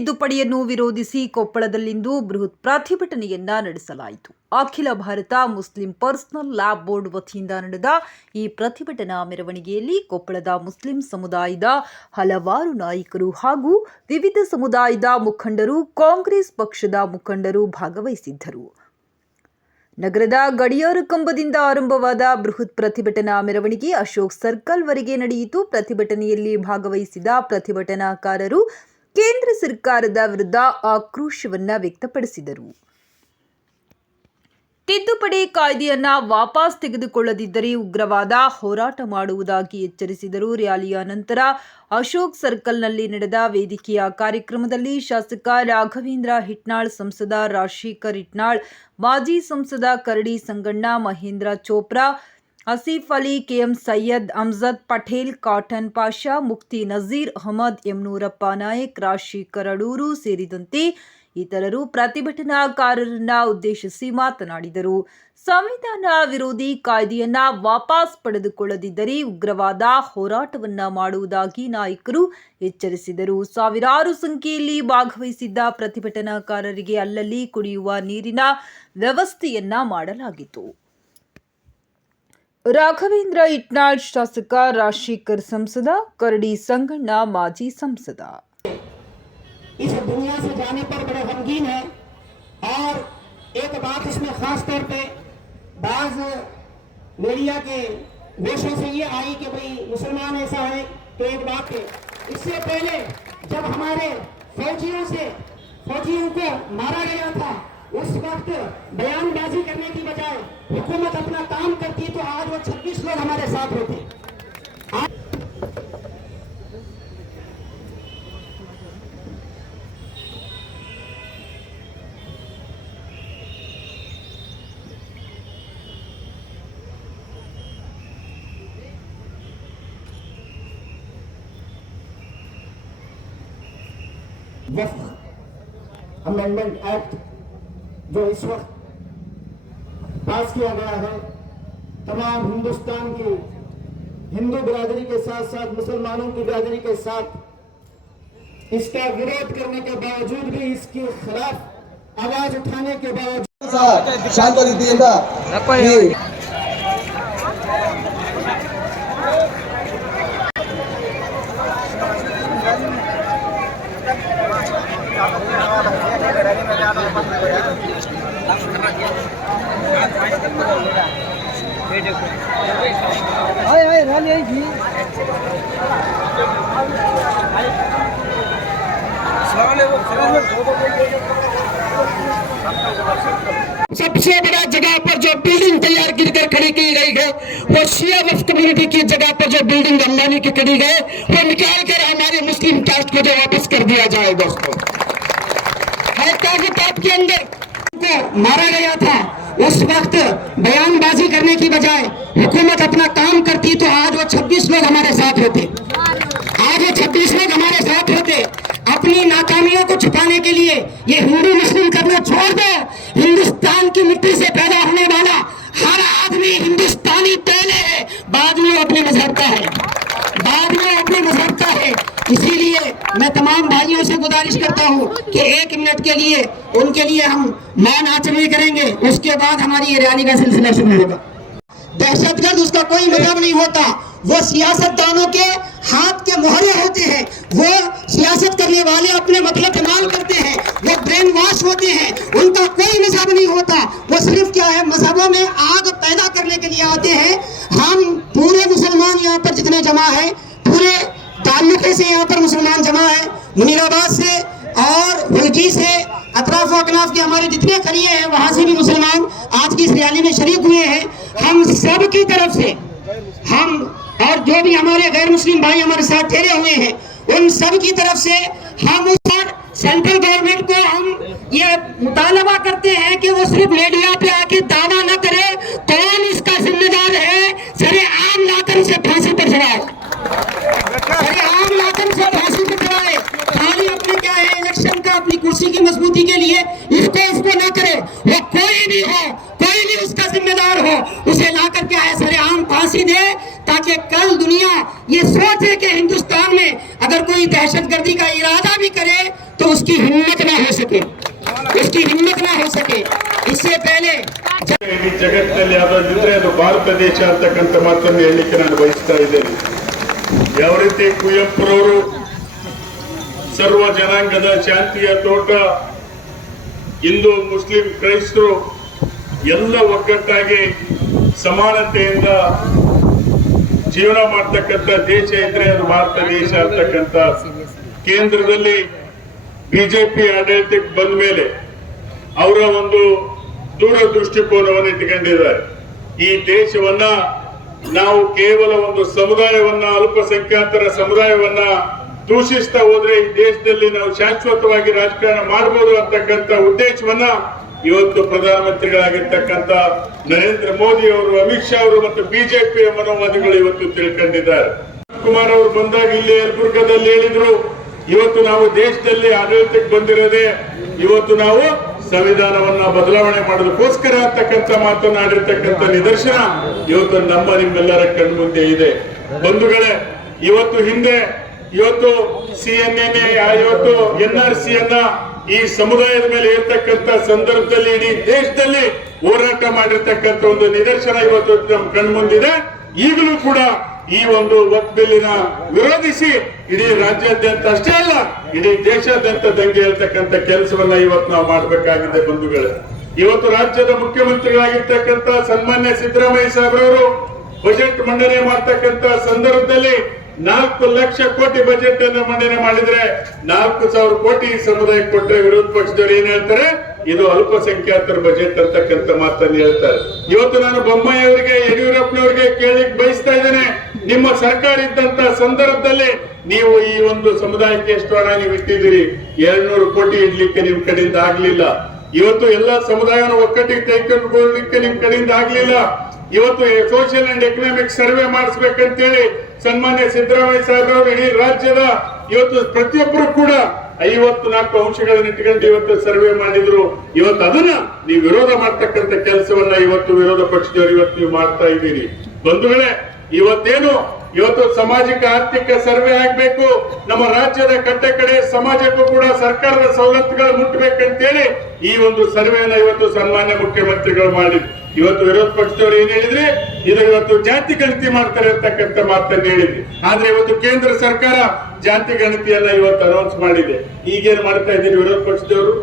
ತಿದ್ದುಪಡಿಯನ್ನು ವಿರೋಧಿಸಿ ಕೊಪ್ಪಳದಲ್ಲಿಂದು ಬೃಹತ್ ಪ್ರತಿಭಟನೆಯನ್ನ ನಡೆಸಲಾಯಿತು. ಅಖಿಲ Bharat Muslim personal law board ವತಿಯಿಂದ ನಡೆದ ಈ ಪ್ರತಿಭಟನಾ ಮೆರವಣಿಗೆಯಲ್ಲಿ ಕೊಪ್ಪಳದ ಮುಸ್ಲಿಂ ಸಮುದಾಯದ ಹಲವಾರು ನಾಯಕರು ಹಾಗೂ ವಿವಿಧ ಸಮುದಾಯದ ಮುಖಂಡರು, ಕಾಂಗ್ರೆಸ್ ಪಕ್ಷದ ಮುಖಂಡರು ಭಾಗವಹಿಸಿದ್ದರು. ನಗರದ ಗಡಿಯಾರ ಕಂಬದಿಂದ ಆರಂಭವಾದ ಬೃಹತ್ ಪ್ರತಿಭಟನಾ ಮೆರವಣಿಗೆ ಅಶೋಕ್ ಸರ್ಕಲ್ ವರೆಗೆ ನಡೆಯಿತು. ಪ್ರತಿಭಟನೆಯಲ್ಲಿ ಭಾಗವಹಿಸಿದ ಪ್ರತಿಭಟನಾಕಾರರು ಕೇಂದ್ರ ಸರ್ಕಾರದ ವಿರುದ್ಧ ಆಕ್ರೋಶವನ್ನ ವ್ಯಕ್ತಪಡಿಸಿದರು. ತಿದ್ದುಪಡಿ ಕಾಯ್ದೆಯನ್ನ ವಾಪಸ್ ತೆಗೆದುಕೊಳ್ಳದಿದ್ದರೆ ಉಗ್ರವಾದ ಹೋರಾಟ ಮಾಡುವುದಾಗಿ ಎಚ್ಚರಿಸಿದರು. ರ್ಯಾಲಿಯ ನಂತರ ಅಶೋಕ್ ಸರ್ಕಲ್ನಲ್ಲಿ ನಡೆದ ವೇದಿಕೆಯ ಕಾರ್ಯಕ್ರಮದಲ್ಲಿ ಶಾಸಕ ರಾಘವೇಂದ್ರ ಹಿಟ್ನಾಳ್, ಸಂಸದ ರಾಜಶೇಖರ್ ಹಿಟ್ನಾಳ್, ಮಾಜಿ ಸಂಸದ ಕರಡಿ ಸಂಗಣ್ಣ, ಮಹೇಂದ್ರ ಚೋಪ್ರಾ, ಆಸಿಫ್ ಅಲಿ, ಕೆಎಂ ಸೈಯದ್, ಅಮ್ಜದ್ ಪಟೇಲ್, ಕಾಟನ್ ಪಾಷಾ, ಮುಫ್ತಿ ನಜೀರ್ ಅಹಮದ್, ಯಮನೂರಪ್ಪ ನಾಯಕ್, ರಾಜಶೇಖರ್ ಅಡೂರು ಸೇರಿದಂತೆ ಇತರರು ಪ್ರತಿಭಟನಾಕಾರರನ್ನ ಉದ್ದೇಶಿಸಿ ಮಾತನಾಡಿದರು. ಸಂವಿಧಾನ ವಿರೋಧಿ ಕಾಯ್ದೆಯನ್ನ ವಾಪಸ್ ಪಡೆದುಕೊಳ್ಳದಿದ್ದರೆ ಉಗ್ರವಾದ ಹೋರಾಟವನ್ನ ಮಾಡುವುದಾಗಿ ನಾಯಕರು ಎಚ್ಚರಿಸಿದರು. ಸಾವಿರಾರು ಸಂಖ್ಯೆಯಲ್ಲಿ ಭಾಗವಹಿಸಿದ್ದ ಪ್ರತಿಭಟನಾಕಾರರಿಗೆ ಅಲ್ಲಲ್ಲಿ ಕುಡಿಯುವ ನೀರಿನ ವ್ಯವಸ್ಥೆಯನ್ನ ಮಾಡಲಾಗಿತ್ತು. ರಾಘವೇಂದ್ರ ಹಿಟ್ನಾಳ್ ಶಾಸಕ, ರಾಜಶೇಖರ್ ಸಂಸದ, ಕರಡಿ ಸಂಗಣ್ಣ ಮಾಜಿ ಸಂಸದ. इस दुनिया से जाने पर बड़े गमगीन है और एक बात इसमें खास तौर पे बाज मीडिया के वेशों से ये आई कि भाई मुसलमान ऐसा है, तो एक बात है, इससे पहले जब हमारे फौजियों को मारा गया था उस वक्त बयानबाजी करने की बजाय हुकूमत अपना काम करती तो आज वो 26 लोग हमारे साथ होते। वक्फ अमेंडमेंट एक्ट जो इस वक्त पास किया गया है, तमाम हिंदुस्तान की हिंदू बिरादरी के साथ साथ मुसलमानों की बिरादरी के साथ इसका विरोध करने के बावजूद भी, इसके खिलाफ आवाज उठाने के बावजूद शांत ರೀತಿಯಿಂದ सबसे बड़ा जगह पर जो बिल्डिंग तैयार कर खड़ी की गई है, वो शिया वक्फ कम्युनिटी की जगह पर जो बिल्डिंग अंबानी की खड़ी है, वो निकाल कर हमारे मुस्लिम कास्ट को जो वापस कर दिया जाए। दोस्तों, हैदराबाद के अंदर को मारा गया था, उस वक्त बयानबाजी करने की बजाय हुकूमत अपना काम करती तो आज वो 26 लोग हमारे साथ होते। अपनी नाकामियों को छुपाने के लिए ये हिंदू मुस्लिम करना छोड़ दो। हिंदुस्तान की मिट्टी से पैदा होने वाला हर आदमी हिंदुस्तानी पहले है, बाद में अपने मजहब का है। इसीलिए मैं तमाम भाइयों से गुजारिश करता हूँ कि 1 मिनट के लिए उनके लिए हम मौन आचरण करेंगे, उसके बाद हमारी ये रैली का सिलसिला शुरू होगा। दहशतगर्द उसका कोई मतलब नहीं होता, वो सियासतदानों के हाथ के मोहरे होते हैं, वो सियासत करने वाले अपने मतलब इस्तेमाल करते हैं, वो ब्रेन वॉश होते हैं, उनका कोई मजहब नहीं होता। वो सिर्फ क्या है, मजहबों में आग पैदा करने के लिए आते हैं। हम पूरे मुसलमान यहाँ पर जितने जमा है, पूरे ताल्लुके से यहाँ पर मुसलमान जमा है, मुनीराबाद से और हुलकी से, अतराफ अकनाफ के हमारे जितने करिए हैं वहाँ से भी मुसलमान आज की इस रैली में शरीक हुए हैं। हम सब की तरफ से, हम और जो भी हमारे गैर मुस्लिम भाई हमारे साथ ठहरे हुए हैं, उन सब की तरफ से हम उस सेंट्रल गवर्नमेंट को हम ये मुतालबा करते हैं कि वो सिर्फ मीडिया पे आके दावा न करे, कौन इसका जिम्मेदार है, सरे आम लाकर उसे फांसी पर चढ़ाए, खाली अपने क्या है इलेक्शन का, अपनी कुर्सी की मजबूती के लिए इसको ना करे। वो कोई भी हो, कोई भी उसका जिम्मेदार हो, उसे ला करके आए सरेआम फांसी दे, ताकि कल दुनिया ये सोचे कि हिंदुस्तान में अगर कोई दहशतगर्दी का इरादा भी करे तो उसकी हिम्मत ना हो सके, उसकी हिम्मत ना हो सके। इससे पहले ಈ ಜಗತ್ತಿನಲ್ಲಿ ಯಾವ್ದಾದ್ರೆ ಅದು ಭಾರತ ದೇಶ ಅಂತಕ್ಕಂಥ ಮಾತನ್ನು ಹೇಳಲಿಕ್ಕೆ ನಾನು ಬಯಸ್ತಾ ಇದ್ದೇನೆ. ಯಾವ ರೀತಿ ಕುವೆಂಪುರವರು ಸರ್ವ ಜನಾಂಗದ ಶಾಂತಿಯ ತೋಟ, ಹಿಂದೂ ಮುಸ್ಲಿಂ ಕ್ರೈಸ್ತರು ಎಲ್ಲ ಒಗ್ಗಟ್ಟಾಗಿ ಸಮಾನತೆಯಿಂದ ಜೀವನ ಮಾಡ್ತಕ್ಕಂಥ ದೇಶ ಇದ್ರೆ ಅದು ಭಾರತ ದೇಶ ಅಂತಕ್ಕಂಥ ಕೇಂದ್ರದಲ್ಲಿ ಬಿಜೆಪಿ ಆಡಳಿತಕ್ಕೆ ಬಂದ ಮೇಲೆ ಅವರ ಒಂದು ದೂರದೃಷ್ಟಿಕೋನವನ್ನು ಇಟ್ಟುಕೊಂಡಿದ್ದಾರೆ. ಈ ದೇಶವನ್ನ ನಾವು ಕೇವಲ ಒಂದು ಸಮುದಾಯವನ್ನ, ಅಲ್ಪಸಂಖ್ಯಾತರ ಸಮುದಾಯವನ್ನ ದೂಷಿಸ್ತಾ ಹೋದ್ರೆ ಈ ದೇಶದಲ್ಲಿ ನಾವು ಶಾಶ್ವತವಾಗಿ ರಾಜಕಾರಣ ಮಾಡಬಹುದು ಅಂತಕ್ಕಂಥ ಉದ್ದೇಶವನ್ನ ಇವತ್ತು ಪ್ರಧಾನಮಂತ್ರಿಗಳಾಗಿರ್ತಕ್ಕಂಥ ನರೇಂದ್ರ ಮೋದಿ ಅವರು, ಅಮಿತ್ ಶಾ ಅವರು ಮತ್ತು ಬಿಜೆಪಿಯ ಮನೋವಾದಿಗಳು ಇವತ್ತು ತಿಳ್ಕೊಂಡಿದ್ದಾರೆ. ಕುಮಾರ್ ಅವರು ಬಂದಾಗ ಇಲ್ಲಿ ಯಲಬುರ್ಗದಲ್ಲಿ ಹೇಳಿದ್ರು, ಇವತ್ತು ನಾವು ದೇಶದಲ್ಲಿ ಆಡಳಿತಕ್ಕೆ ಬಂದಿರೋದೇ ಇವತ್ತು ನಾವು ಸಂವಿಧಾನವನ್ನ ಬದಲಾವಣೆ ಮಾಡೋದಕ್ಕೋಸ್ಕರ ಅಂತಕ್ಕಂಥ ಮಾತನಾಡಿರ್ತಕ್ಕಂಥ ನಿದರ್ಶನ ಇವತ್ತು ನಮ್ಮ ನಿಮ್ಮೆಲ್ಲರ ಕಣ್ಮುಂದೆ ಇದೆ. ಬಂಧುಗಳೇ, ಇವತ್ತು ಹಿಂದೆ ಇವತ್ತು ಸಿಎನ್ಎ ಇವತ್ತು NRC ಅನ್ನ ಈ ಸಮುದಾಯದ ಮೇಲೆ ಇರ್ತಕ್ಕಂಥ ಸಂದರ್ಭದಲ್ಲಿ ಇಡೀ ದೇಶದಲ್ಲಿ ಹೋರಾಟ ಮಾಡಿರ್ತಕ್ಕಂಥ ಒಂದು ನಿದರ್ಶನ ಇವತ್ತು ನಮ್ಮ ಕಣ್ಮುಂದಿದೆ. ಈಗಲೂ ಕೂಡ ಈ ಒಂದು ವಕ್ಫ್ ಬಿಲ್ಲಿನ ವಿರೋಧಿಸಿ ಇಡೀ ರಾಜ್ಯಾದ್ಯಂತ ಅಷ್ಟೇ ಅಲ್ಲ, ಇಡೀ ದೇಶಾದ್ಯಂತ ದಂಗೆ ಹೇಳ್ತಕ್ಕಂಥ ಕೆಲಸವನ್ನ ಇವತ್ತು ನಾವು ಮಾಡಬೇಕಾಗಿದೆ. ಬಂಧುಗಳೇ, ಇವತ್ತು ರಾಜ್ಯದ ಮುಖ್ಯಮಂತ್ರಿಗಳಾಗಿರ್ತಕ್ಕಂಥ ಸನ್ಮಾನ್ಯ ಸಿದ್ದರಾಮಯ್ಯ ಸಾಹೇಬ್ರವರು ಬಜೆಟ್ ಮಂಡನೆ ಮಾಡ್ತಕ್ಕಂಥ ಸಂದರ್ಭದಲ್ಲಿ 4 ಲಕ್ಷ ಕೋಟಿ ಬಜೆಟ್ ಅನ್ನು ಮಂಡನೆ ಮಾಡಿದ್ರೆ 4,000 ಕೋಟಿ ಈ ಸಮುದಾಯಕ್ಕೆ ಕೊಟ್ಟರೆ ವಿರೋಧ ಪಕ್ಷದವರು ಏನ್ ಹೇಳ್ತಾರೆ, ಇದು ಅಲ್ಪಸಂಖ್ಯಾತರ ಬಜೆಟ್ ಅಂತಕ್ಕಂಥ ಮಾತನ್ನು ಹೇಳ್ತಾರೆ. ಇವತ್ತು ನಾನು ಬೊಮ್ಮಾಯಿ ಅವರಿಗೆ, ಯಡಿಯೂರಪ್ಪನವರಿಗೆ ಕೇಳಲಿಕ್ಕೆ ಬಯಸ್ತಾ ಇದ್ದೇನೆ, ನಿಮ್ಮ ಸರ್ಕಾರ ಇದ್ದಂತ ಸಂದರ್ಭದಲ್ಲಿ ನೀವು ಈ ಒಂದು ಸಮುದಾಯಕ್ಕೆ ಎಷ್ಟು ಹಣ ನೀವು ಇಟ್ಟಿದ್ದೀರಿ? 200 ಕೋಟಿ ಇಡ್ಲಿಕ್ಕೆ ನಿಮ್ ಕಡೆಯಿಂದ ಆಗ್ಲಿಲ್ಲ. ಇವತ್ತು ಎಲ್ಲಾ ಸಮುದಾಯನ ಒಕ್ಕಟ್ಟಿಗೆ ತೆಗೆದುಕೊಳ್ಳಲಿಕ್ಕೆ ನಿಮ್ ಕಡೆಯಿಂದ ಆಗ್ಲಿಲ್ಲ. ಇವತ್ತು ಸೋಷಿಯಲ್ ಅಂಡ್ ಎಕನಾಮಿಕ್ ಸರ್ವೆ ಮಾಡಿಸ್ಬೇಕಂತೇಳಿ ಸನ್ಮಾನ್ಯ ಸಿದ್ದರಾಮಯ್ಯ ಸಾಹೇಬ್ರವರು ಇಡೀ ರಾಜ್ಯದ ಇವತ್ತು ಪ್ರತಿಯೊಬ್ಬರು ಕೂಡ 54 ಅಂಶಗಳನ್ನು ಇಟ್ಕೊಂಡು ಇವತ್ತು ಸರ್ವೆ ಮಾಡಿದ್ರು. ಇವತ್ತು ಅದನ್ನ ನೀವು ವಿರೋಧ ಮಾಡ್ತಕ್ಕಂಥ ಕೆಲಸವನ್ನ ಇವತ್ತು ವಿರೋಧ ಪಕ್ಷದವರು ಇವತ್ತು ನೀವು ಮಾಡ್ತಾ ಇದ್ದೀರಿ. ಬಂಧುಗಳೇ, ಇವತ್ತು ಸಾಮಾಜಿಕ ಆರ್ಥಿಕ ಸರ್ವೆ ಆಗ್ಬೇಕು, ನಮ್ಮ ರಾಜ್ಯದ ಕಟ್ಟ ಕಡೆ ಸಮಾಜಕ್ಕೂ ಕೂಡ ಸರ್ಕಾರದ ಸವಲತ್ತುಗಳು ಮುಟ್ಟಬೇಕಂತೇಳಿ ಈ ಒಂದು ಸರ್ವೆಯನ್ನ ಇವತ್ತು ಸನ್ಮಾನ್ಯ ಮುಖ್ಯಮಂತ್ರಿಗಳು ಮಾಡಿದ್ರು. ಇವತ್ತು ವಿರೋಧ ಪಕ್ಷದವರು ಏನ್ ಹೇಳಿದ್ರೆ, ಇದು ಇವತ್ತು ಜಾತಿ ಗಣತಿ ಮಾಡ್ತಾರೆ ಅಂತಕ್ಕಂಥ ಮಾತನ್ನು ಹೇಳಿದ್ವಿ. ಆದ್ರೆ ಇವತ್ತು ಕೇಂದ್ರ ಸರ್ಕಾರ ಜಾತಿ ಗಣತಿಯನ್ನ ಇವತ್ತು ಅನೌನ್ಸ್ ಮಾಡಿದೆ. ಈಗೇನ್ ಮಾಡ್ತಾ ಇದ್ದೀರಿ ವಿರೋಧ ಪಕ್ಷದವರು?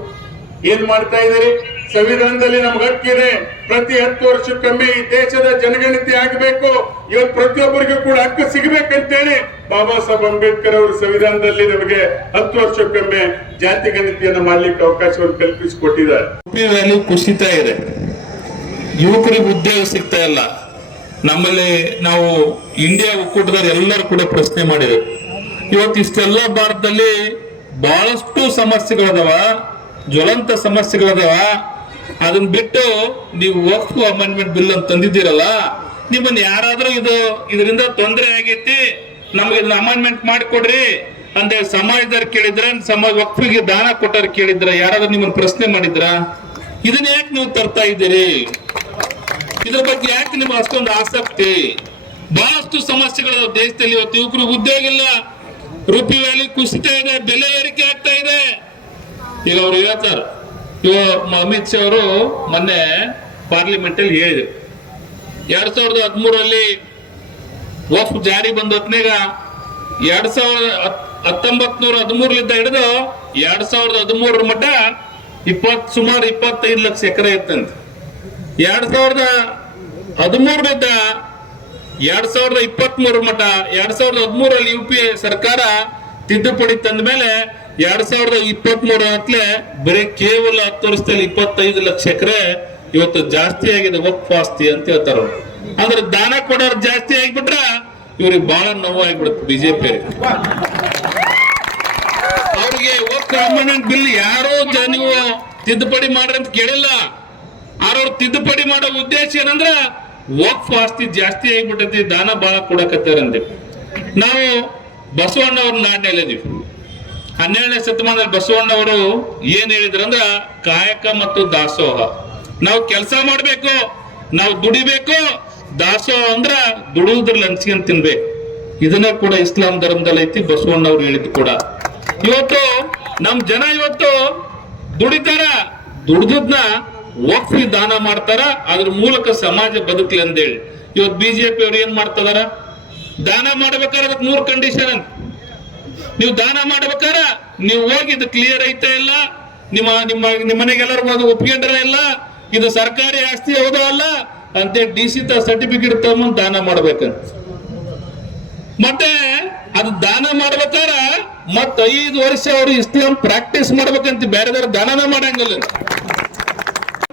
ಏನ್ ಮಾಡ್ತಾ ಇದ್ದೀರಿ? ಸಂವಿಧಾನದಲ್ಲಿ ನಮ್ಗೆ ಹಕ್ಕಿದೆ, ಪ್ರತಿ 10 ವರ್ಷಕ್ಕೊಮ್ಮೆ ಈ ದೇಶದ ಜನಗಣತಿ ಆಗಬೇಕು, ಇವತ್ತು ಪ್ರತಿಯೊಬ್ಬರಿಗೂ ಕೂಡ ಹಕ್ಕು ಸಿಗಬೇಕಂತೇಳಿ ಬಾಬಾ ಸಾಹೇಬ್ ಅಂಬೇಡ್ಕರ್ ಅವರು ಸಂವಿಧಾನದಲ್ಲಿ ನಮಗೆ 10 ವರ್ಷಕ್ಕೊಮ್ಮೆ ಜಾತಿ ಗಣತಿಯನ್ನ ಮಾಡ್ಲಿಕ್ಕೆ ಅವಕಾಶವನ್ನು ಕಲ್ಪಿಸಿಕೊಟ್ಟಿದ್ದಾರೆ. ವ್ಯಾಲ್ಯೂ ಕುಸಿತ ಇದೆ, ಯುವಕರಿಗೆ ಉದ್ಯೋಗ ಸಿಗ್ತಾ ಇಲ್ಲ. ನಮ್ಮಲ್ಲಿ ನಾವು ಇಂಡಿಯಾ ಒಕ್ಕೂಟದವ್ರು ಎಲ್ಲರೂ ಕೂಡ ಪ್ರಶ್ನೆ ಮಾಡಿದ್ರು. ಇವತ್ತು ಇಷ್ಟೆಲ್ಲ ಭಾರತದಲ್ಲಿ ಬಹಳಷ್ಟು ಸಮಸ್ಯೆಗಳದಾವ, ಜ್ವಲಂತ ಸಮಸ್ಯೆಗಳದಾವ. ಅದನ್ನ ಬಿಟ್ಟು ನೀವು ವಕ್ಫ್ ಅಮೆಂಡ್ಮೆಂಟ್ ಬಿಲ್ ಅಂತ ತಂದಿದ್ದೀರಲ್ಲ, ನಿಮ್ಮನ್ನ ಯಾರಾದ್ರೂ ಇದರಿಂದ ತೊಂದರೆ ಆಗೈತಿ, ನಮ್ಗೆ ಇದನ್ನ ಅಮೆಂಡ್ಮೆಂಟ್ ಮಾಡಿಕೊಡ್ರಿ ಅಂತ ಸಮಾಜದವ್ರು ಕೇಳಿದ್ರ, ಸಮಾಜ ವಕ್ಫಿಗೆ ದಾನ ಕೊಟ್ಟವ್ರು ಕೇಳಿದ್ರ, ಯಾರಾದ್ರೂ ನಿಮ್ಮನ್ನ ಪ್ರಶ್ನೆ ಮಾಡಿದ್ರ? ಇದನ್ನ ಯಾಕೆ ನೀವು ತರ್ತಾ ಇದ್ದೀರಿ? ಇದ್ರ ಬಗ್ಗೆ ಯಾಕೆ ನಿಮ್ಗೆ ಅಷ್ಟೊಂದು ಆಸಕ್ತಿ? ಬಹಳಷ್ಟು ಸಮಸ್ಯೆಗಳು ದೇಶದಲ್ಲಿ. ಇವತ್ತು ಯುವಕರಿಗೆ ಉದ್ಯೋಗ ಇಲ್ಲ, ರೂಪಿ ವ್ಯಾಲ್ಯೂ ಕುಸಿತಾ ಇದೆ, ಬೆಲೆ ಏರಿಕೆ ಆಗ್ತಾ ಇದೆ. ಈಗ ಅವ್ರು ಹೇಳ್ತಾರೆ, ಅಮಿತ್ ಶಾ ಅವರು ಮೊನ್ನೆ ಪಾರ್ಲಿಮೆಂಟ್ ಅಲ್ಲಿ ಹೇಳಿದ್ರು, 2013 ವಕ್ಫ್ ಜಾರಿ ಬಂದ ಹೊತ್ನಾಗ 1913 ಹಿಡಿದು 2013 ಮಟ್ಟ ಸುಮಾರು 25 ಲಕ್ಷ ಎಕರೆ ಇತ್ತಂತೆ. 2013 2023 ಮಟ್ಟ 2013 UPA ಸರ್ಕಾರ ತಿದ್ದುಪಡಿ ತಂದ ಮೇಲೆ 2023 ಬರೀ ಕೇವಲ 10 ವರ್ಷದಲ್ಲಿ 25 ಲಕ್ಷ ಎಕರೆ ಇವತ್ತು ಜಾಸ್ತಿ ಆಗಿದೆ ವಕ್ಫ್ ಆಸ್ತಿ ಅಂತ ಹೇಳ್ತಾರ. ಅಂದ್ರೆ ದಾನ ಕೊಡೋರು ಜಾಸ್ತಿ ಆಗಿಬಿಟ್ರ ಇವ್ರಿಗೆ ಬಹಳ ನೋವು ಆಗ್ಬಿಡುತ್ತೆ ಬಿಜೆಪಿ ಅವ್ರಿಗೆ. ವಕ್ಫ್ ಅಮೆಂಡ್ಮೆಂಟ್ ಬಿಲ್ ಯಾರೋ ನೀವು ತಿದ್ದುಪಡಿ ಮಾಡ್ರಿ ಅಂತ ಕೇಳಿಲ್ಲ. ಅವ್ರವ್ರು ತಿದ್ದುಪಡಿ ಮಾಡೋ ಉದ್ದೇಶ ಏನಂದ್ರ ವಕ್ಫ್ ಆಸ್ತಿ ಜಾಸ್ತಿ ಆಗಿಬಿಟ್ಟೈತಿ, ದಾನ ಬಹಳ ಕೊಡಕತ್ತಾರಂತೆ. ನಾವು ಬಸವಣ್ಣವ್ರ ನಾಡಿನ ಹೇಳಿದೀವಿ. 12ನೇ ಶತಮಾನದಲ್ಲಿ ಬಸವಣ್ಣವರು ಏನ್ ಹೇಳಿದ್ರಂದ್ರ ಕಾಯಕ ಮತ್ತು ದಾಸೋಹ. ನಾವು ಕೆಲಸ ಮಾಡ್ಬೇಕು, ನಾವು ದುಡಿಬೇಕು. ದಾಸೋಹ ಅಂದ್ರ ದುಡಿಯೋದ್ರಲ್ಲಿ ಹಂಚ್ಕೊಂಡ್ ತಿನ್ಬೇಕು. ಇದನ್ನ ಕೂಡ ಇಸ್ಲಾಂ ಧರ್ಮದಲ್ಲಿ ಐತಿ, ಬಸವಣ್ಣವ್ರು ಹೇಳಿದ್ ಕೂಡ. ಇವತ್ತು ನಮ್ ಜನ ಇವತ್ತು ದುಡಿತಾರ, ದುಡ್ದದ್ನ ವಕ್ಫ್ ದಾನ ಮಾಡ್ತಾರ, ಅದ್ರ ಮೂಲಕ ಸಮಾಜ ಬದುಕಲಿ ಅಂತೇಳಿ. ಇವತ್ತು ಬಿಜೆಪಿ ಅವ್ರು ಏನ್ ಮಾಡ್ತಿದಾರ, ದಾನ ಮಾಡ್ಬೇಕಾದ್ರೆ ಅದಕ್ಕೆ 3 ಕಂಡೀಷನ್ ಅಂತ. ನೀವು ದಾನ ಮಾಡ್ಬೇಕಾರ ನೀವು ಹೋಗಿ ಇದು ಕ್ಲಿಯರ್ ಐತೆ ಇಲ್ಲ, ನಿಮ್ಮ ನಿಮ್ಮ ನಿಮ್ಮ ಮನೆಗೆಲ್ಲರೂ ಅದು ಒಪ್ಕೊಂಡ್ರ ಇಲ್ಲ, ಇದು ಸರ್ಕಾರಿ ಆಸ್ತಿ ಹೌದೋ ಅಲ್ಲ ಅಂತೇಳಿ DC ಸರ್ಟಿಫಿಕೇಟ್ ತಗೊಂಡು ದಾನ ಮಾಡ್ಬೇಕಂತ. ಮತ್ತೆ ಅದು ದಾನ ಮಾಡ್ಬೇಕಾರ ಮತ್ತ 5 ವರ್ಷ ಅವರು ಇಸ್ಲಾಂ ಪ್ರಾಕ್ಟೀಸ್ ಮಾಡ್ಬೇಕಂತ, ಬೇರೆದವ್ರ ದಾನನ ಮಾಡಂಗಿಲ್ಲ.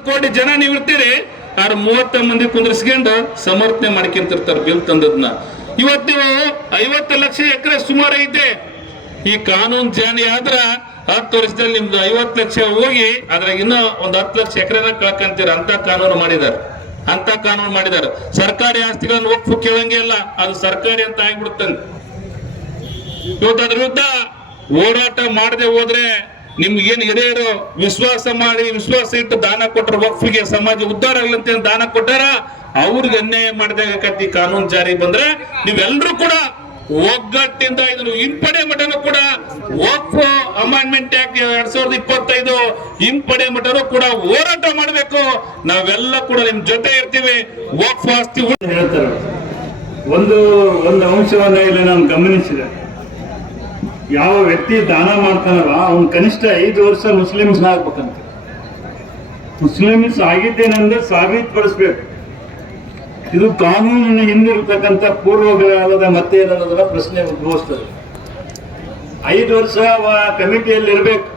ಕೋಟಿ ಜನ ನೀವು ಇರ್ತೀರಿ, 30 ಮಂದಿ ಕುಂದ್ರಿಸ್ಕೊಂಡು ಸಮರ್ಥನೆ ಮಾಡ್ಕೊಂತಿರ್ತಾರೆ ಬಿಲ್ ತಂದದ್ನ. ಇವತ್ತು ನೀವು 50 ಲಕ್ಷ ಎಕರೆ ಸುಮಾರು ಐತೆ. ಈ ಕಾನೂನು ಜಾರಿ ಆದ್ರ 10 ವರ್ಷದಲ್ಲಿ ನಿಮ್ದು 50 ಲಕ್ಷ ಹೋಗಿ ಅದ್ರಾಗ ಇನ್ನೂ ಒಂದು 10 ಲಕ್ಷ ಎಕರೆನ ಕಳ್ಕಂತೀರ. ಅಂತ ಕಾನೂನು ಮಾಡಿದ್ದಾರೆ. ಸರ್ಕಾರಿ ಆಸ್ತಿಗಳನ್ನು ವಕ್ಫ್ ಕೇಳಂಗೆ ಇಲ್ಲ, ಅದು ಸರ್ಕಾರಿ ಅಂತ ಆಗ್ಬಿಡುತ್ತಂತೆ. ಇವತ್ತು ಅದ್ರ ವಿರುದ್ಧ ಹೋರಾಟ ಮಾಡದೆ ಹೋದ್ರೆ ನಿಮ್ಗೇನು ಹಿರಿಯರು ವಿಶ್ವಾಸ ಇಟ್ಟು ದಾನ ಕೊಟ್ಟರು, ವಕ್ಫಿಗೆ ಸಮಾಜ ಉದ್ಧಾರ ಆಗಲಂತ ದಾನ ಕೊಟ್ಟಾರ, ಅವ್ರಿಗೆ ಅನ್ಯಾಯ ಮಾಡಿದಾಗ ಈ ಕಾನೂನು ಜಾರಿ ಬಂದ್ರೆ ನೀವೆಲ್ಲರೂ ಕೂಡ ಒಗ್ಗಟ್ಟಿಂದ ಇದನ್ನು ಹಿಂಪಡೆ ಮಠನೂ ಕೂಡ ವಕ್ಫ್ ಅಮೆಂಡ್ಮೆಂಟ್ ಆಕ್ಟ್ 2025 ಹಿಂಪಡೆ ಮಠನೂ ಕೂಡ ಹೋರಾಟ ಮಾಡಬೇಕು. ನಾವೆಲ್ಲ ಕೂಡ ನಿಮ್ ಜೊತೆ ಇರ್ತೀವಿ. ವಕ್ಫ್ ಆಸ್ತಿ ಹೇಳ್ತಾರೆ. ಒಂದು ಅಂಶವನ್ನ ಇಲ್ಲಿ ನಾನು ಗಮನಿಸಿದೆ. ಯಾವ ವ್ಯಕ್ತಿ ದಾನ ಮಾಡ್ತಾನಲ್ಲ ಅವ್ನು ಕನಿಷ್ಠ 5 ವರ್ಷ ಮುಸ್ಲಿಮ್ಸ್ ಆಗ್ಬೇಕಂತ. ಮುಸ್ಲಿಮ್ಸ್ ಆಗಿದ್ದೇನೆಂದ್ರೆ ಸಾಬೀತುಪಡಿಸ್ಬೇಕು. ಇದು ಕಾನೂನಿನ ಹಿಂದಿರತಕ್ಕಂಥ ಪೂರ್ವಗ್ರಹದ ಮತ್ತೆ ಏನನ್ನೋದರ ಪ್ರಶ್ನೆ ಉದ್ಭವಿಸ್ತದೆ. 5 ವರ್ಷ ಕಮಿಟಿಯಲ್ಲಿ ಇರಬೇಕು.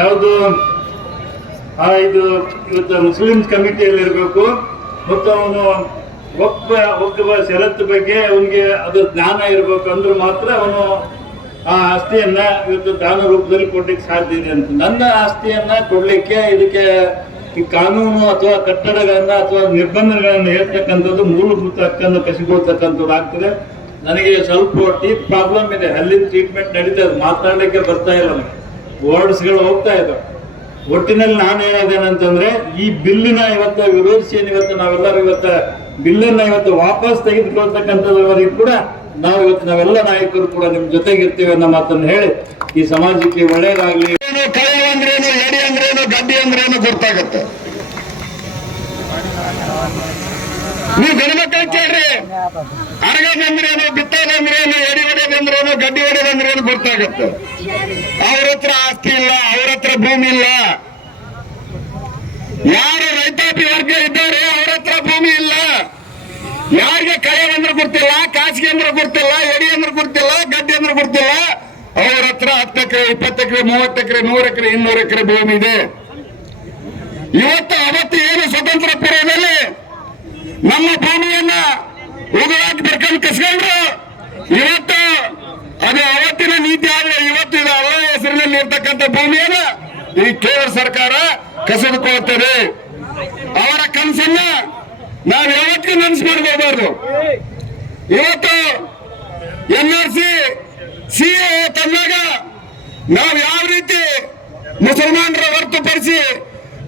ಯಾವುದು ಇದು ಇವತ್ತು ಮುಸ್ಲಿಮ್ಸ್ ಕಮಿಟಿಯಲ್ಲಿ ಇರಬೇಕು. ಮತ್ತು ಅವನು ಒಬ್ಬ ಷರತ್ತು ಬಗ್ಗೆ ಅವನಿಗೆ ಅದು ಜ್ಞಾನ ಇರಬೇಕು ಅಂದ್ರೆ ಮಾತ್ರ ಅವನು ಆ ಆಸ್ತಿಯನ್ನ ಇವತ್ತು ದಾನ ರೂಪದಲ್ಲಿ ಕೊಡ್ಲಿಕ್ಕೆ ಸಾಧ್ಯ ಇದೆ ಅಂತ. ನನ್ನ ಆಸ್ತಿಯನ್ನ ಕೊಡ್ಲಿಕ್ಕೆ ಇದಕ್ಕೆ ಈ ಕಾನೂನು ಅಥವಾ ಕಟ್ಟಡಗಳನ್ನ ಅಥವಾ ನಿರ್ಬಂಧಗಳನ್ನು ಹೇಳ್ತಕ್ಕಂಥದ್ದು ಮೂಲಭೂತ ಹಕ್ಕನ್ನು ಕಸಿಕೊಳ್ತಕ್ಕಂಥದ್ದು ಆಗ್ತದೆ. ನನಗೆ ಸ್ವಲ್ಪ ಟೀತ್ ಪ್ರಾಬ್ಲಮ್ ಇದೆ, ಹಲ್ಲಿನ ಟ್ರೀಟ್ಮೆಂಟ್ ನಡೀತಾ ಇದೆ, ಮಾತಾಡ್ಲಿಕ್ಕೆ ಬರ್ತಾ ಇಲ್ಲ, ನನಗೆ ವರ್ಡ್ಸ್ಗಳು ಹೋಗ್ತಾ ಇದ್ದಾವೆ. ಒಟ್ಟಿನಲ್ಲಿ ನಾನು ಹೇಳೋದೇನಂತಂದ್ರೆ ಈ ಬಿಲ್ಲಿನ ಇವತ್ತು ವಿರೋಧಿಸಿ ಇವತ್ತು ನಾವೆಲ್ಲರೂ ಇವತ್ತು ಬಿಲ್ಲನ್ನ ಇವತ್ತು ವಾಪಸ್ ತೆಗೆದುಕೊಳ್ತಕ್ಕಂಥದ್ರವರೆಗೂ ಕೂಡ ನಾವೆಲ್ಲ ನಾಯಕರು ಕೂಡ ನಿಮ್ ಜೊತೆಗಿರ್ತೀವಿ ಅನ್ನೋ ಮಾತನ್ನು ಹೇಳಿ ಈ ಸಮಾಜಕ್ಕೆ ಒಳ್ಳೇದಾಗ್ಲಿ. ಕಳೆ ಅಂದ್ರೇನು, ಎಡಿ ಅಂದ್ರೇನು, ಗಡ್ಡಿ ಅಂದ್ರೇನು ಗೊತ್ತಾಗತ್ತೆ. ನೀವು ಗಣಮಕ್ಕಳು ಕೇಳ್ರಿ, ಅರಗದಂದ್ರೇನು, ಬಿತ್ತೋದಂದ್ರೇನು, ಎಡಿ ಹೊಡೆದಂದ್ರೇನು, ಗಡ್ಡಿ ಹೊಡೆದಂದ್ರೇನು ಗೊತ್ತಾಗತ್ತೆ. ಅವ್ರ ಹತ್ರ ಆಸ್ತಿ ಇಲ್ಲ, ಅವ್ರ ಹತ್ರ ಭೂಮಿ ಇಲ್ಲ. ಯಾರು ರೈತಾಪಿ ವರ್ಗ ಇದ್ದಾರೆ ಅವ್ರ ಹತ್ರ ಭೂಮಿ ಇಲ್ಲ. ಯಾರಿಗೆ ಕಳೆ ಅಂದ್ರೆ ಗೊತ್ತಿಲ್ಲ, ಕಾಸಿಗೆ ಅಂದ್ರೆ ಗೊತ್ತಿಲ್ಲ, ಎಡಿ ಅಂದ್ರೆ ಗೊತ್ತಿಲ್ಲ, ಗಡ್ಡಿ ಅಂದ್ರೆ ಗೊತ್ತಿಲ್ಲ. ಅವ್ರ ಹತ್ರ 10 ಎಕರೆ, 20 ಎಕರೆ, 30 ಎಕರೆ, 100 ಎಕರೆ, 200 ಎಕರೆ ಭೂಮಿ ಇದೆ. ಅವತ್ತು ಏನು ಸ್ವತಂತ್ರ ಪೂರ್ವದಲ್ಲಿ ನಮ್ಮ ಭೂಮಿಯನ್ನ ಉಗುಳಾಕಿ ಬರ್ಕೊಂಡು ಕಸ್ಕೊಂಡ್ರು. ಇವತ್ತು ಅದು ಅವತ್ತಿನ ನೀತಿ ಆದ್ರೆ ಇವತ್ತು ಇದು ಅವರ ಹೆಸರಿನಲ್ಲಿ ಇರ್ತಕ್ಕಂಥ ಭೂಮಿಯನ್ನ ಈ ಕೇಂದ್ರ ಸರ್ಕಾರ ಕಸಿದುಕೊಳ್ಳುತ್ತದೆ. ಅವರ ಕನಸನ್ನ ನಾವು ಯಾವತ್ತಿಗೂ ನೆನೆಸ್ಕೊಳ್ಬಾರ್ದು. ಇವತ್ತು NRC CA ತಂದಾಗ ನಾವು ಯಾವ ರೀತಿ ಮುಸಲ್ಮಾನರ ಹೊರತುಪಡಿಸಿ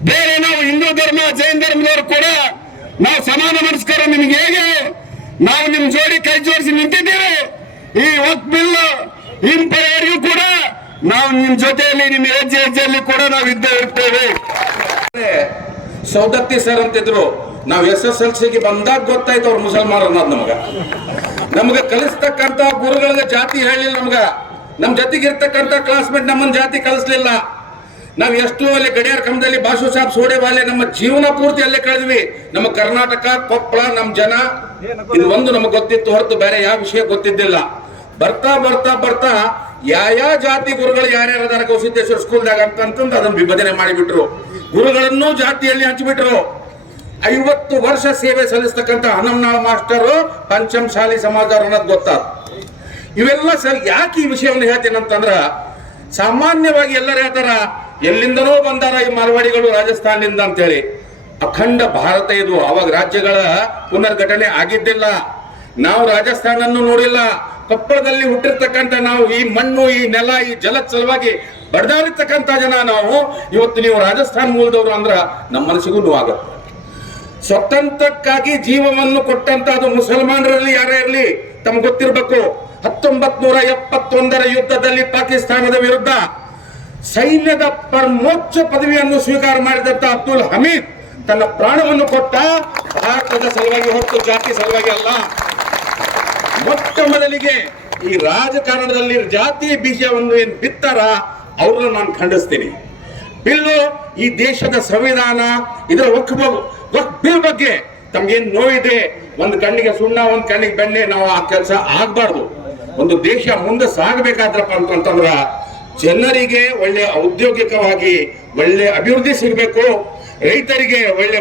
ಬೇರೆ ನಾವು ಹಿಂದೂ ಧರ್ಮ, ಜೈನ ಧರ್ಮದವರು ಕೂಡ ನಾವು ಸಮಾನ ಮನಸ್ಕರ, ನಿಮ್ಗೆ ಹೇಗೆ ನಾವು ನಿಮ್ ಜೋಡಿ ಕೈ ಜೋಡಿಸಿ ನಿಂತಿದ್ದೇವೆ. ಈ ವಕ್ಫ್ ಬಿಲ್ ಹಿಂಪಡೆಯವರಿಗೂ ಕೂಡ ನಾವು ನಿಮ್ ಜೊತೆಯಲ್ಲಿ ನಿಮ್ಮ ಹೆಜ್ಜೆಯಲ್ಲಿ ಕೂಡ ನಾವು ಇದ್ದೇ ಇರ್ತೇವೆ. ಸೌದತ್ತಿ ಸರ್ ಅಂತಿದ್ರು. ನಾವು SSLCಗೆ ಬಂದಾಗ ಗೊತ್ತಾಯ್ತು ಅವ್ರು ಮುಸಲ್ಮಾನರು ಅನ್ನೋದು. ನಮ್ಗೆ ಕಲಿಸ್ತಕ್ಕಂಥ ಗುರುಗಳಿಗೆ ಜಾತಿ ಹೇಳಿಲ್ಲ. ನಮ್ ಜೊತೆಗೆ ಇರ್ತಕ್ಕಂಥ ಕ್ಲಾಸ್ಮೇಟ್ ನಮ್ಮನ್ನ ಜಾತಿ ಕಲಿಸ್ಲಿಲ್ಲ. ನಾವು ಎಷ್ಟು ಅಲ್ಲಿ ಗಡಿಯಾರ ಕಂಬದಲ್ಲಿ ಬಾಸು ಸಾಬ್ ಸೋಡೆವಾಲೆ ನಮ್ಮ ಜೀವನ ಪೂರ್ತಿ ಅಲ್ಲೇ ಕಳೆದ್ವಿ. ನಮ್ಮ ಕರ್ನಾಟಕ, ಕೊಪ್ಪಳ, ನಮ್ಮ ಜನ ಇದು ಒಂದು ನಮಗೆ ಗೊತ್ತಿತ್ತು ಹೊರತು ಬೇರೆ ಯಾವ ವಿಷಯ ಗೊತ್ತಿದ್ದಿಲ್ಲ. ಬರ್ತಾ ಬರ್ತಾ ಬರ್ತಾ ಯಾವ ಜಾತಿ ಗುರುಗಳು ಯಾರ್ಯಾರು ಅದಾರ ಗವಿಸಿದ್ದೇಶ್ವರ ಸ್ಕೂಲ್ದಾಗ ಅಂತಂದು ಅದನ್ನ ವಿಭಜನೆ ಮಾಡಿಬಿಟ್ರು. ಗುರುಗಳನ್ನು ಜಾತಿಯಲ್ಲಿ ಹಂಚಿಬಿಟ್ರು. 50 ವರ್ಷ ಸೇವೆ ಸಲ್ಲಿಸ್ತಕ್ಕಂಥ ಹನಮ್ನಾಳ್ ಮಾಸ್ಟರು ಪಂಚಮ ಶಾಲಿ ಸಮಾಜದವ್ರು ಅನ್ನೋದು ಗೊತ್ತಾದ. ಇವೆಲ್ಲ ಸರ್ ಯಾಕೆ ಈ ವಿಷಯವನ್ನು ಹೇಳ್ತೇನಂತಂದ್ರ, ಸಾಮಾನ್ಯವಾಗಿ ಎಲ್ಲರೂ ಹೇಳ್ತಾರ ಎಲ್ಲಿಂದನೋ ಬಂದಾರ ಈ ಮಾರ್ವಾಡಿಗಳು ರಾಜಸ್ಥಾನದಿಂದ ಅಂತೇಳಿ. ಅಖಂಡ ಭಾರತ ಇದು. ಅವಾಗ ರಾಜ್ಯಗಳ ಪುನರ್ಘಟನೆ ಆಗಿದ್ದಿಲ್ಲ. ನಾವು ರಾಜಸ್ಥಾನನ್ನು ನೋಡಿಲ್ಲ. ಕೊಪ್ಪಳದಲ್ಲಿ ಹುಟ್ಟಿರ್ತಕ್ಕಂಥ ನಾವು ಈ ಮಣ್ಣು, ಈ ನೆಲ, ಈ ಜಲದ ಸಲುವಾಗಿ ಬಡದಾಡಿರ್ತಕ್ಕಂಥ ಜನ ನಾವು. ಇವತ್ತು ನೀವು ರಾಜಸ್ಥಾನ ಮೂಲದವರು ಅಂದ್ರ ನಮ್ಮ ಮನಸ್ಸಿಗೂ ನೋವಾಗುತ್ತೆ. ಸ್ವತಂತ್ರಕ್ಕಾಗಿ ಜೀವವನ್ನು ಕೊಟ್ಟಂತ ಅದು ಮುಸಲ್ಮಾನರಲ್ಲಿ ಯಾರೇ ಇರಲಿ ತಮ್ಗೆ ಗೊತ್ತಿರಬೇಕು. 1971 ಯುದ್ಧದಲ್ಲಿ ಪಾಕಿಸ್ತಾನದ ವಿರುದ್ಧ ಸೈನ್ಯದ ಪರಮೋಚ್ಚ ಪದವಿಯನ್ನು ಸ್ವೀಕಾರ ಮಾಡಿದಂತ ಅಬ್ದುಲ್ ಹಮೀದ್ ತನ್ನ ಪ್ರಾಣವನ್ನು ಕೊಟ್ಟ ಭಾರತದ ಸಲುವಾಗಿ ಹೊರತು ಜಾತಿ ಸಲುವಾಗಿ ಅಲ್ಲ. ಮೊಟ್ಟ ಮೊದಲಿಗೆ ಈ ರಾಜಕಾರಣದಲ್ಲಿ ಜಾತಿ ಬೀಜವನ್ನು ಏನ್ ಬಿತ್ತಾರ ಅವ್ರನ್ನ ನಾನು ಖಂಡಿಸ್ತೀನಿ. ಬಿಲ್ಲು ಈ ದೇಶದ ಸಂವಿಧಾನ ಇದರ ವಕ್ಫ್ ಬಿಲ್ ಬಗ್ಗೆ ತಮ್ಗೇನ್ ನೋವಿದೆ, ಒಂದು ಕಣ್ಣಿಗೆ ಸುಣ್ಣ ಒಂದು ಕಣ್ಣಿಗೆ ಬೆಣ್ಣೆ, ನಾವು ಆ ಕೆಲಸ ಆಗ್ಬಾರ್ದು. ಒಂದು ದೇಶ ಮುಂದೆ ಸಾಗಬೇಕಾದ್ರಪ್ಪ ಅಂತಂದ್ರ ಜನರಿಗೆ ಒಳ್ಳೆ ಔದ್ಯೋಗಿಕವಾಗಿ ಒಳ್ಳೆ ಅಭಿವೃದ್ಧಿ ಸಿಗಬೇಕು, ರೈತರಿಗೆ ಒಳ್ಳೆ